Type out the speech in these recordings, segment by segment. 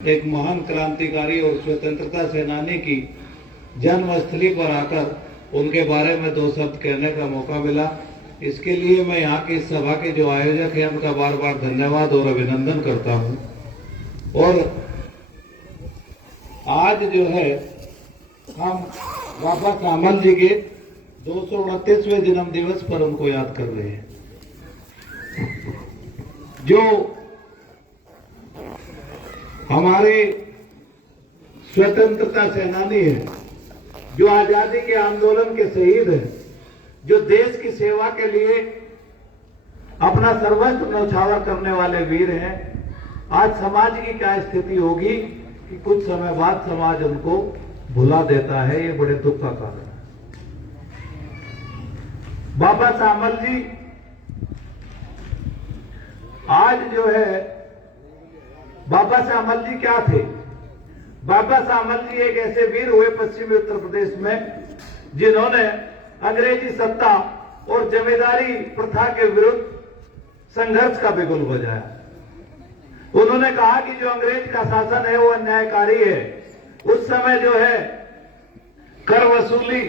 एक महान क्रांतिकारी और स्वतंत्रता सेनानी की जन्मस्थली पर आकर उनके बारे में दो शब्द कहने का मौका मिला। इसके लिए मैं यहाँ की सभा के जो आयोजक हैं उनका बार बार धन्यवाद और अभिनंदन करता हूँ। और आज जो है हम बाबा सामल जी के 229वें जन्म दिवस पर उनको याद कर रहे हैं, जो हमारे स्वतंत्रता सेनानी है, जो आजादी के आंदोलन के शहीद हैं, जो देश की सेवा के लिए अपना सर्वस्व न्यौछावर करने वाले वीर हैं। आज समाज की क्या स्थिति होगी कि कुछ समय बाद समाज उनको भुला देता है। ये बड़े दुख का कारण है। बाबा सामल जी आज जो है, बाबा सामल जी क्या थे? बाबा सामल जी एक ऐसे वीर हुए पश्चिमी उत्तर प्रदेश में, जिन्होंने अंग्रेजी सत्ता और जमींदारी प्रथा के विरुद्ध संघर्ष का बिगुल बजाया। उन्होंने कहा कि जो अंग्रेज का शासन है वो अन्यायकारी है। उस समय जो है कर वसूली,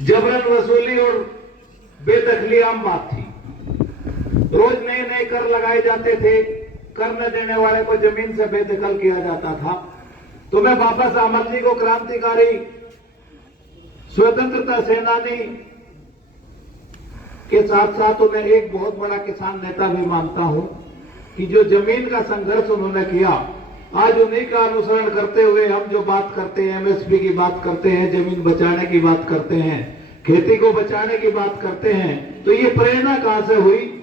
जबरन वसूली और बेदखली आम बात थी। रोज नए नए कर लगाए जाते थे। कर न देने वाले को जमीन से बेदखल किया जाता था। तो मैं बाबा सामल जी को क्रांतिकारी, स्वतंत्रता सेनानी के साथ साथ उन्हें एक बहुत बड़ा किसान नेता भी मानता हूं कि जो जमीन का संघर्ष उन्होंने किया, आज उन्हीं का अनुसरण करते हुए हम जो बात करते हैं, एमएसपी की बात करते हैं, जमीन बचाने की बात करते हैं, खेती को बचाने की बात करते हैं, तो ये प्रेरणा कहां से हुई?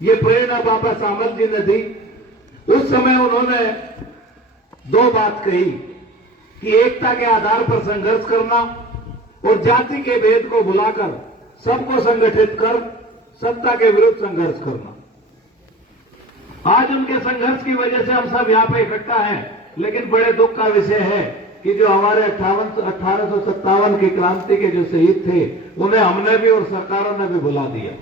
ये प्रेरणा बाबा सामल जी ने दी। उस समय उन्होंने दो बात कही कि एकता के आधार पर संघर्ष करना और जाति के भेद को भुलाकर सबको संगठित कर सत्ता के विरुद्ध संघर्ष करना। आज उनके संघर्ष की वजह से हम सब यहां पे इकट्ठा हैं, लेकिन बड़े दुख का विषय है कि जो हमारे 1857 की क्रांति के जो शहीद थे, उन्हें हमने भी और सरकारों ने भी भुला दिया।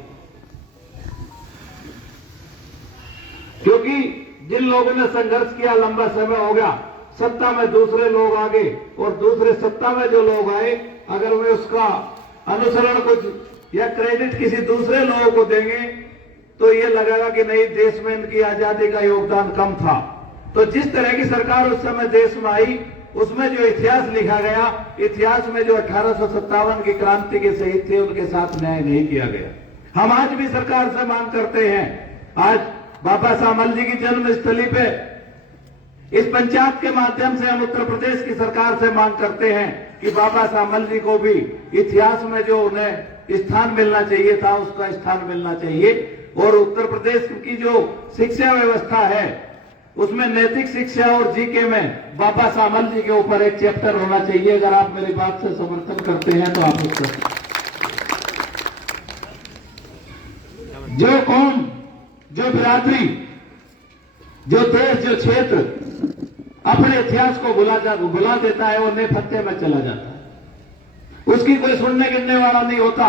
क्योंकि जिन लोगों ने संघर्ष किया, लंबा समय हो गया, सत्ता में दूसरे लोग आ गए और दूसरे सत्ता में जो लोग आए, अगर वे उसका अनुसरण कुछ या क्रेडिट किसी दूसरे लोगों को देंगे तो ये लगेगा कि नहीं, देश में इनकी आजादी का योगदान कम था। तो जिस तरह की सरकार उस समय देश में आई, उसमें जो इतिहास लिखा गया, इतिहास में जो 1857 की क्रांति के शहीद थे उनके साथ न्याय नहीं किया गया। हम आज भी सरकार से मांग करते हैं। आज बाबा सामल जी की जन्मस्थली पे इस पंचायत के माध्यम से हम उत्तर प्रदेश की सरकार से मांग करते हैं कि बाबा सामल जी को भी इतिहास में जो उन्हें स्थान मिलना चाहिए था, उसका स्थान मिलना चाहिए। और उत्तर प्रदेश की जो शिक्षा व्यवस्था है, उसमें नैतिक शिक्षा और जीके में बाबा सामल जी के ऊपर एक चैप्टर होना चाहिए। अगर आप मेरी बात से समर्थन करते हैं तो आप उसको, जो कौम, जो बिरादरी, जो देश, जो क्षेत्र अपने इतिहास को भुला देता है, वो नेपथ्य में चला जाता है। उसकी कोई सुनने गिनने वाला नहीं होता।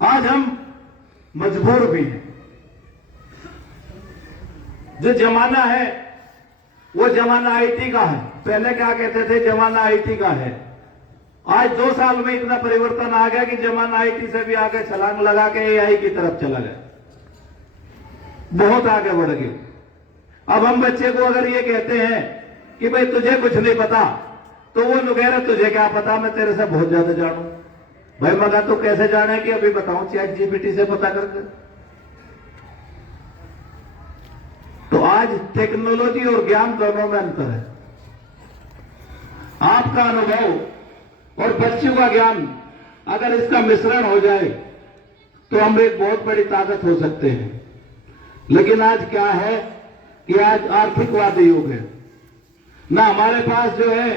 आज हम मजबूर भी हैं। जो जमाना है वो जमाना आईटी का है। पहले क्या कहते थे? जमाना आईटी का है। आज 2 साल में इतना परिवर्तन आ गया कि जमाना आईटी से भी आगे छलांग लगा के एआई की तरफ चला गया, बहुत आगे बढ़ गए। अब हम बच्चे को अगर ये कहते हैं कि भाई तुझे कुछ नहीं पता, तो वो लोग कह रहे तुझे क्या पता, मैं तेरे से बहुत ज्यादा जानू। भाई मगर तो कैसे जाने कि अभी बताऊं, चैट जीपीटी से पता करके। तो आज टेक्नोलॉजी और ज्ञान दोनों में अंतर है। आपका अनुभव और बच्चों का ज्ञान अगर इसका मिश्रण हो जाए तो हम एक बहुत बड़ी ताकत हो सकते हैं। लेकिन आज क्या है कि आज आर्थिकवादी युग है। ना हमारे पास जो है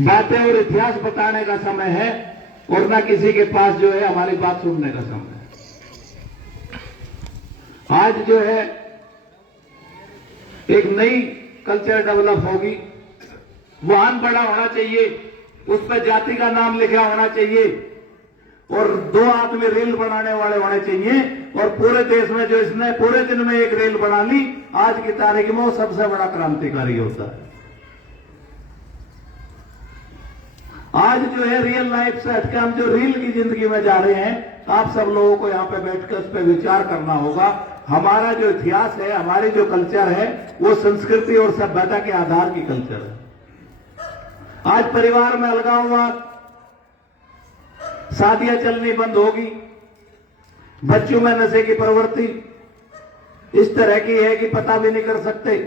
बातें और इतिहास बताने का समय है, और ना किसी के पास जो है हमारी बात सुनने का समय है। आज जो है एक नई कल्चर डेवलप होगी। वाहन बड़ा होना चाहिए, उस पर जाति का नाम लिखा होना चाहिए, और 2 आदमी रील बनाने वाले होने चाहिए। और पूरे देश में जो इसने पूरे दिन में एक रील बना ली, आज की तारीख में वो सबसे बड़ा क्रांतिकारी होता है। आज जो है रियल लाइफ से हटके हम जो रील की जिंदगी में जा रहे हैं, आप सब लोगों को यहां पे बैठकर उस पर विचार करना होगा। हमारा जो इतिहास है, हमारी जो कल्चर है, वो संस्कृति और सभ्यता के आधार की कल्चर है। आज परिवार में अलगाववाद, शादियां चलनी बंद होगी, बच्चों में नशे की प्रवृत्ति इस तरह की है कि पता भी नहीं कर सकते।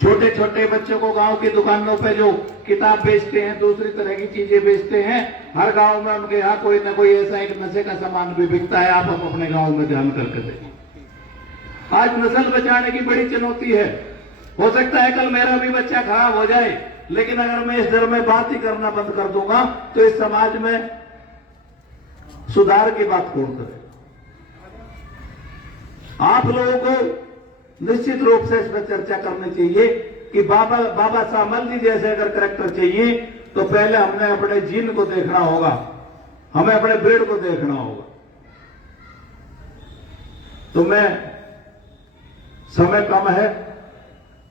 छोटे छोटे बच्चों को गांव की दुकानों पे जो किताब बेचते हैं, दूसरी तरह की चीजें बेचते हैं, हर गांव में उनके यहाँ कोई ना कोई ऐसा एक नशे का सामान भी बिकता है। आप अपने गांव में ध्यान करके देखें। आज नस्ल बचाने की बड़ी चुनौती है। हो सकता है कल मेरा भी बच्चा खराब हो जाए, लेकिन अगर मैं इस दर में बात ही करना बंद कर दूंगा तो इस समाज में सुधार की बात कौन करे। आप लोगों को निश्चित रूप से इस पर चर्चा करनी चाहिए कि बाबा सामल जी जैसे अगर करेक्टर चाहिए तो पहले हमने अपने जीन को देखना होगा, हमें अपने ब्रेड को देखना होगा। तो मैं, समय कम है,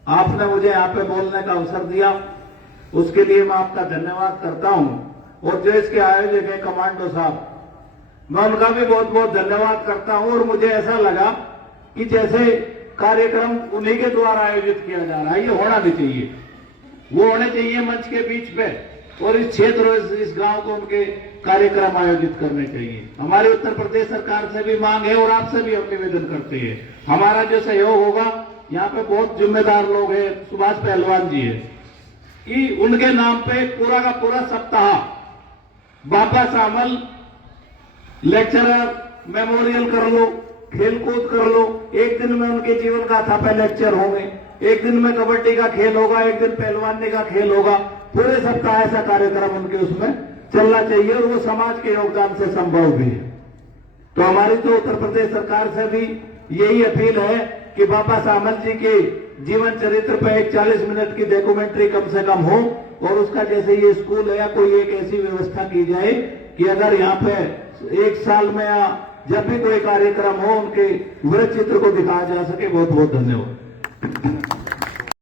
आपने मुझे यहां पे बोलने का अवसर दिया, उसके लिए मैं आपका धन्यवाद करता हूं। और जो इसके आयोजक है कमांडो साहब, मैं उनका भी बहुत बहुत धन्यवाद करता हूं। और मुझे ऐसा लगा कि जैसे कार्यक्रम उन्हीं के द्वारा आयोजित किया जा रहा है, ये होना भी चाहिए, वो होने चाहिए मंच के बीच पे, और इस क्षेत्र इस गांव को उनके कार्यक्रम आयोजित करने चाहिए। हमारी उत्तर प्रदेश सरकार से भी मांग है और आपसे भी हम निवेदन करते हैं, हमारा जो सहयोग होगा, यहाँ पे बहुत जिम्मेदार लोग हैं, सुभाष पहलवान जी है, कि उनके नाम पे पूरा का पूरा सप्ताह बाबा सामल लेक्चरर मेमोरियल कर लो, खेलकूद कर लो। एक दिन में उनके जीवन गाथा पे लेक्चर होंगे, एक दिन में कबड्डी का खेल होगा, एक दिन पहलवानी का खेल होगा। पूरे सप्ताह ऐसा कार्यक्रम उनके उसमें चलना चाहिए और वो समाज के योगदान से संभव भी है। तो हमारी तो उत्तर प्रदेश सरकार से भी यही अपील है कि बाबा सामल जी के जीवन चरित्र पर एक 40 मिनट की डॉक्यूमेंट्री कम से कम हो, और उसका जैसे ये स्कूल है या कोई एक ऐसी व्यवस्था की जाए कि अगर यहाँ पे 1 साल में या जब भी कोई कार्यक्रम हो, उनके वृत्त चित्र को दिखाया जा सके। बहुत बहुत धन्यवाद।